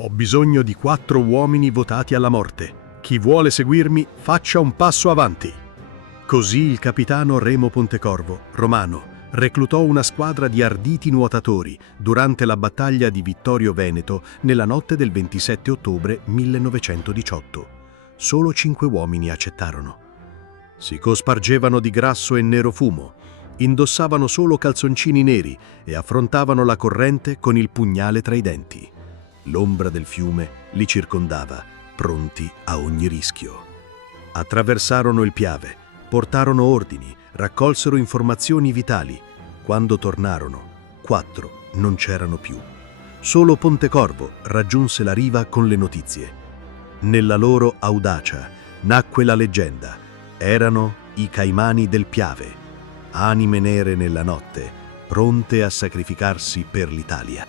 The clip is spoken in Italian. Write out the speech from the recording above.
Ho bisogno di 4 uomini votati alla morte. Chi vuole seguirmi, faccia un passo avanti. Così il capitano Remo Pontecorvo, romano, reclutò una squadra di arditi nuotatori durante la battaglia di Vittorio Veneto nella notte del 27 ottobre 1918. Solo 5 uomini accettarono. Si cospargevano di grasso e nero fumo, indossavano solo calzoncini neri e affrontavano la corrente con il pugnale tra i denti. L'ombra del fiume li circondava, pronti a ogni rischio. Attraversarono il Piave, portarono ordini, raccolsero informazioni vitali. Quando tornarono, 4 non c'erano più. Solo Pontecorvo raggiunse la riva con le notizie. Nella loro audacia nacque la leggenda. Erano i Caimani del Piave, anime nere nella notte, pronte a sacrificarsi per l'Italia.